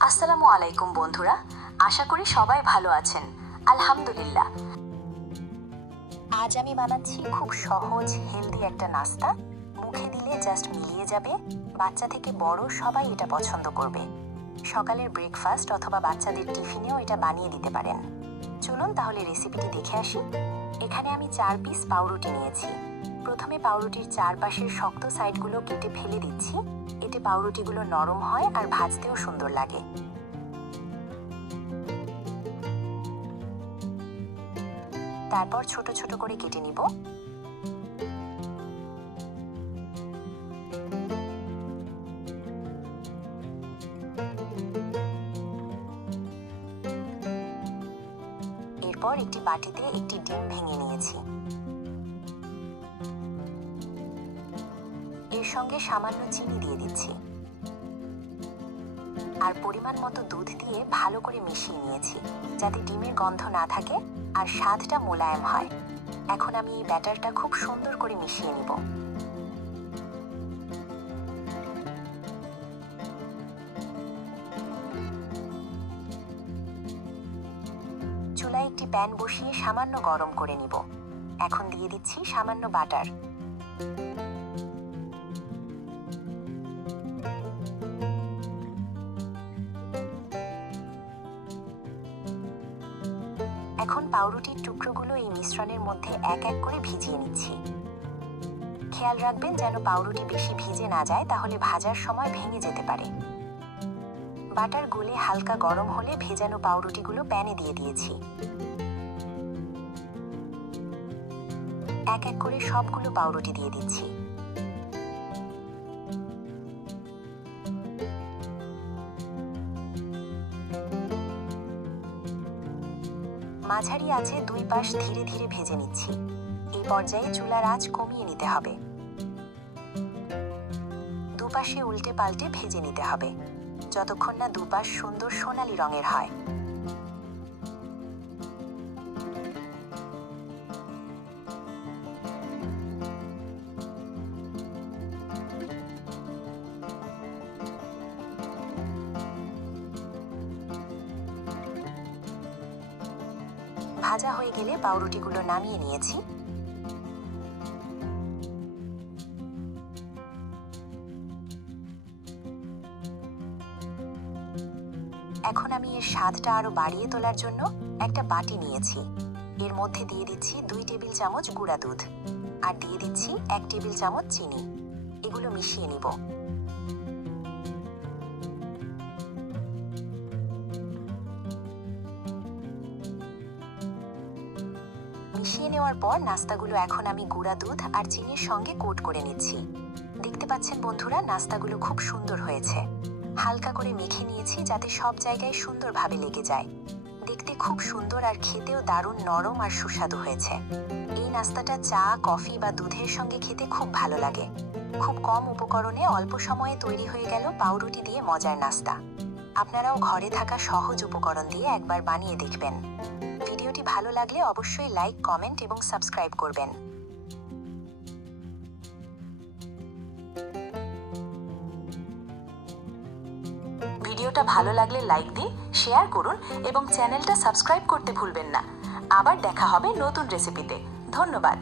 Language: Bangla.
আসসালামু আলাইকুম বন্ধুরা, আশা করি সবাই ভালো আছেন। আলহামদুলিল্লাহ। আজ আমি বানাচ্ছি খুব সহজ হেলদি একটা নাস্তা। মুখে দিলে জাস্ট মিলিয়ে যাবে। বাচ্চা থেকে বড় সবাই এটা পছন্দ করবে। সকালের ব্রেকফাস্ট অথবা বাচ্চাদের টিফিনেও এটা বানিয়ে দিতে পারেন। চলুন তাহলে রেসিপিটি দেখে আসি। এখানে আমি চার পিস পাউরুটি নিয়েছি। প্রথমে পাউরুটির চারপাশের শক্ত সাইডগুলো কেটে ফেলে দিচ্ছি। এতে পাউরুটিগুলো নরম হয় আর ভাজতেও সুন্দর লাগে। তারপর ছোট ছোট করে কেটে নিব। এরপর একটি বাটিতে একটি ডিম ভেঙে নিয়েছি। এর সঙ্গে সামান্য চিনি দিয়ে দিচ্ছি। আর পরিমাণ মতো দুধ দিয়ে ভালো করে মিশিয়ে নিয়েছি, যাতে ডিমের গন্ধ না থাকে আর স্বাদটা মোলায়েম হয়। এখন আমি এই ব্যাটারটা খুব সুন্দর করে মিশিয়ে নিব। চুলায় একটি প্যান বসিয়ে সামান্য গরম করে নিব। এখন দিয়ে দিচ্ছি সামান্য বাটার। এখন পাউরুটির টুকরোগুলো এই মিশ্রণের মধ্যে এক এক করে ভিজিয়ে নিচ্ছি। খেয়াল রাখবেন যেন পাউরুটি বেশি ভিজে না যায়, তাহলে ভাজার সময় ভেঙে যেতে পারে। বাটার গলে হালকা গরম হলে ভেজানো পাউরুটিগুলো প্যানে দিয়ে দিয়েছি। এক এক করে সবগুলো পাউরুটি দিয়ে দিচ্ছি। মাঝারি আছে দুই পাশ ধীরে ধীরে ভেজে নিচ্ছি। এই পর্যায়ে চুলার আঁচ কমিয়ে নিতে হবে। দুপাশে উল্টে পাল্টে ভেজে নিতে হবে। যতক্ষণ না দুপাশ সুন্দর সোনালি রঙের হয়। ভাজা হয়ে গেলে পাউরুটিগুলো নামিয়ে নিয়েছি। এখন আমি এর স্বাদটা আরও বাড়িয়ে তোলার জন্য একটা বাটি নিয়েছি। এর মধ্যে দিয়ে দিচ্ছি দুই টেবিল চামচ গুঁড়া দুধ। আর দিয়ে দিচ্ছি এক টেবিল চামচ চিনি। এগুলো মিশিয়ে নিব। মিশিয়ে নেওয়ার পর নাস্তাগুলো এখন আমি গুঁড়া দুধ আর চিনির সঙ্গে কোট করে নিচ্ছি। দেখতে পাচ্ছেন বন্ধুরা, নাস্তাগুলো খুব সুন্দর হয়েছে। হালকা করে মেখে নিয়েছি যাতে সব জায়গায় সুন্দরভাবে লেগে যায়। দেখতে খুব সুন্দর আর খেতেও দারুণ নরম আর সুস্বাদু হয়েছে। এই নাস্তাটা চা, কফি বা দুধের সঙ্গে খেতে খুব ভালো লাগে। খুব কম উপকরণে অল্প সময়ে তৈরি হয়ে গেল পাউরুটি দিয়ে মজার নাস্তা। আপনারাও ঘরে থাকা সহজ উপকরণ দিয়ে একবার বানিয়ে দেখবেন। ভিডিওটি ভালো লাগলে অবশ্যই লাইক, কমেন্ট এবং সাবস্ক্রাইব করবেন। ভিডিওটা ভালো লাগলে লাইক দিন, শেয়ার করুন এবং চ্যানেলটা সাবস্ক্রাইব করতে ভুলবেন না। আবার দেখা হবে নতুন রেসিপিতে। ধন্যবাদ।